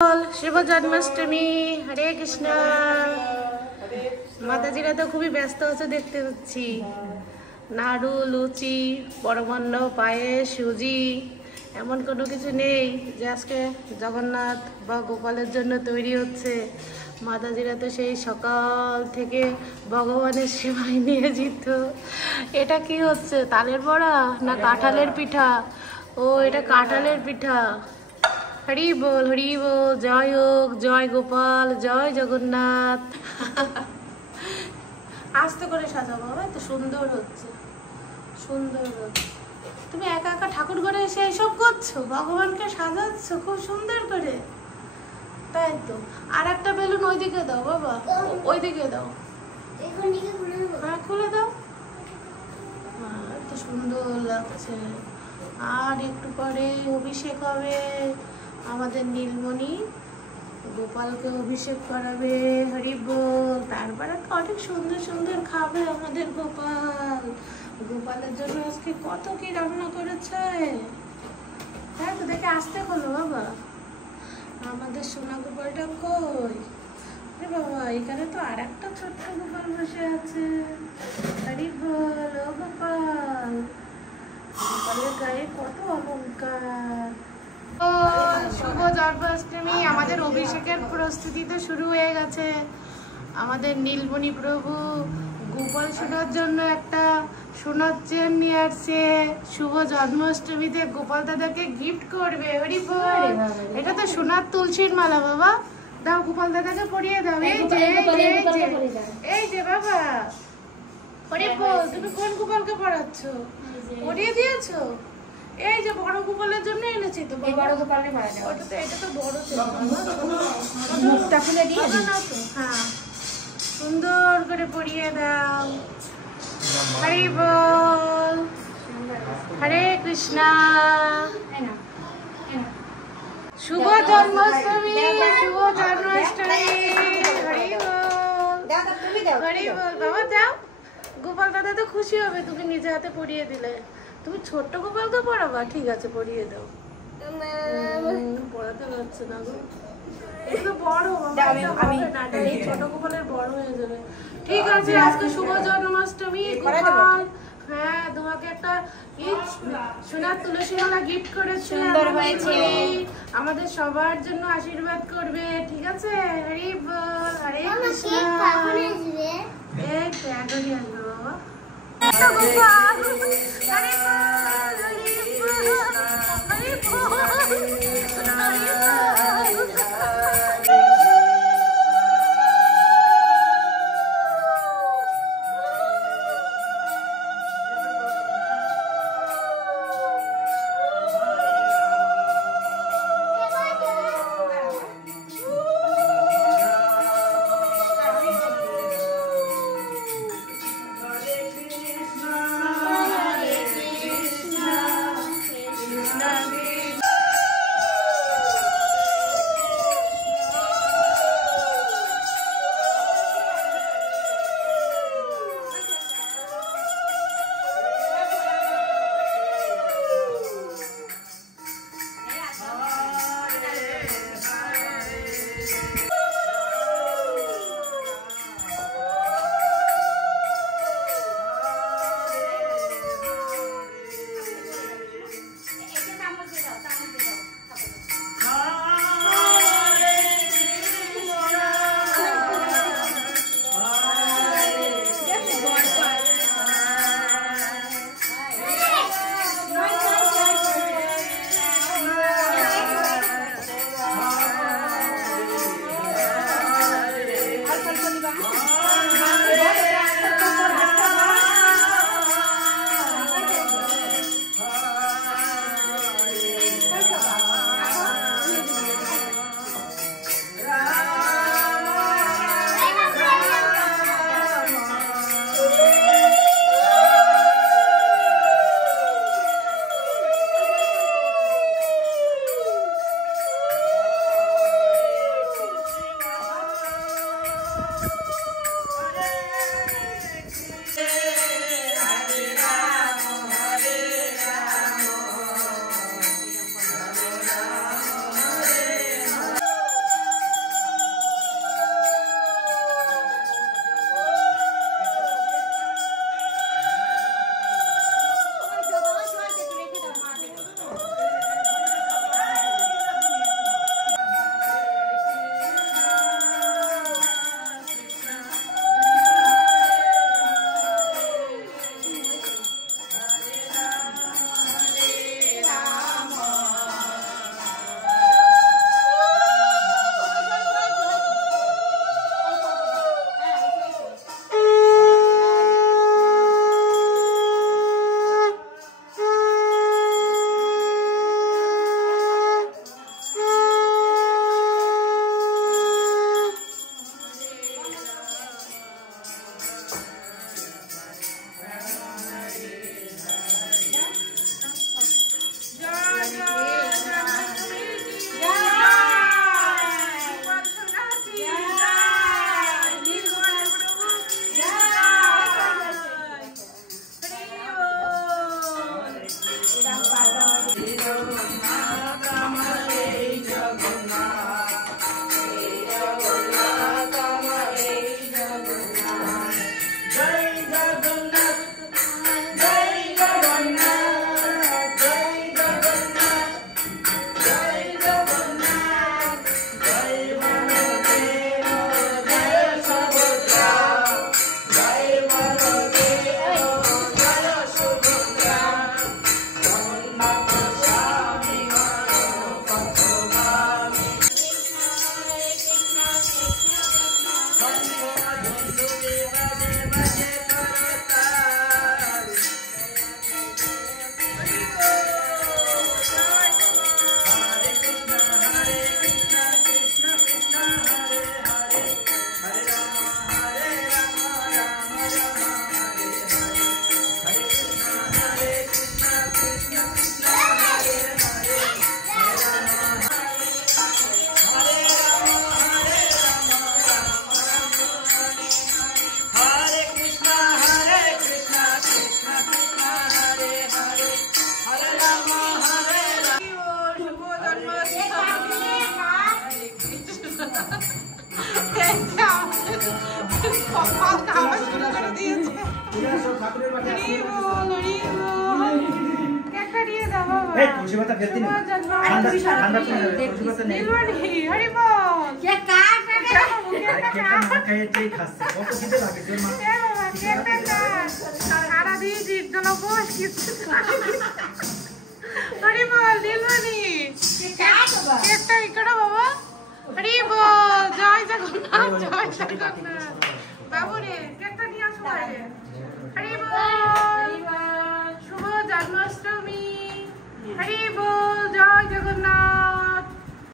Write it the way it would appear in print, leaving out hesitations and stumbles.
शुभ जन्माष्टमी। हरे कृष्ण। माताजीरा तो खूबই ব্যস্ত আছে দেখতে পাচ্ছি। নাড়ু, লুচি, পরমান্ন, পায়েস, সুজি এমন কোনো কিছু নেই যে আজকে জগন্নাথ বা গোপালের জন্য তৈরি হচ্ছে। মাতাজিরা তো সেই সকাল থেকে ভগবানের সেবায় নিয়োজিত। এটা কি হচ্ছে? তালের বড়া না কাঁঠালের পিঠা? ও, এটা কাঁঠালের পিঠা। হরি বল, হরি বল। জয় হোক, জয় গোপাল, জয় জগন্নাথ। আস্তে করে সাজাবো, তো সুন্দর হচ্ছে, সুন্দর হচ্ছে। তুমি একা একা ঠাকুর ঘরে এসে এইসব করছো, ভগবানকে সাজাচ্ছ খুব সুন্দর করে, তাই তো। আর একটা বেলুন ওইদিকে দাও বাবা, ওইদিকে দাও। হ্যাঁ, খুলে দাও। হ্যাঁ, তো সুন্দর লাগছে। আর একটু পরে অভিষেক হবে। আমাদের নীলমণি গোপালকে অভিষেক করাবে। হরি বল। তারপরে অনেক সুন্দর সুন্দর খাবে আমাদের গোপাল। গোপালের জন্য আজকে কত কি রান্না করেছে। হ্যাঁ, তো দেখে আসতে হলো বাবা। আমাদের সোনা গোপালটা কই? বাবা, এখানে তো আর একটা ছোট্ট গোপাল বসে আছে। হরি বল। ও গোপাল, গোপালের গায়ে কত অলংকার। শুভ জন্মাষ্টমী। আমাদের অভিষেকের প্রস্তুতি তো শুরু হয়ে গেছে। আমাদের নীলমণি প্রভু গোপাল সোনার জন্য একটা সোনার চেন নিয়ে আসছে। শুভ জন্মাষ্টমীতে গোপাল দাদাকে গিফট করবে। হরি বল। এটা তো সোনার তুলসীর মালা বাবা। দাও, গোপাল দাদাকে পরিয়ে দাও। এই যে, এই যে বাবা। হরি বল। তুমি কোন গোপালকে পড়াচ্ছ? পরিয়ে দিয়েছো? এই যে বড় গোপালের জন্য এনেছি তো। বড় গোপালের মালা দাও। ওটা তো, এটা তো বড় ছিল। মুখটা খুলে দিয়ে দিই না তো। হ্যাঁ, সুন্দর করে পরিয়ে দাও। হরি বল। হরে কৃষ্ণ। শুভ জন্মাষ্টমী, শুভ জন্মাষ্টমী। হরি বল, হরি বল। বাবা দাও, গোপাল দাদা তো খুশি হবে তুমি নিজে হাতে পরিয়ে দিলে। তুমি ছোট্ট গোপালকে পড়াবা? ঠিক আছে, পড়িয়ে দাও। পড়াতে পারছে না গো, একটু বড়। আমি ছোট গোপালের বড় হয়ে যাবে। ঠিক আছে, আজকে শুভ জন্মাষ্টমী গোপাল। হ্যাঁ, তোমাকে একটা সোনার তুলসী মালা গিফট করেছে। সুন্দর হয়েছে। আমাদের সবার জন্য আশীর্বাদ করবে, ঠিক আছে? হরি বল। হরে কৃষ্ণ। এই তো এখনই আসবে বাবা। কেকটা নিয়ে যাও বাবা। এই তুলসী পাতা ফেলতি না, ঠান্ডা ঠান্ডা করে যাবে, তুলসী পাতা নেই। হরি বল। কেক কাট আরে কেকটা মা খাইতেই খাচ্ছে, কত খিদে লাগে তোর মা। কেকটা কাট, সারাদিন নির্জন উপবাস কিছু হরি বল নীলমণি। কেকটা ইকড়া বাবা। হরি বল, জয় জগন্নাথ, জয় জগন্নাথ। বাবু রে কেকটা নিয়ে আসো বাইরে। হরি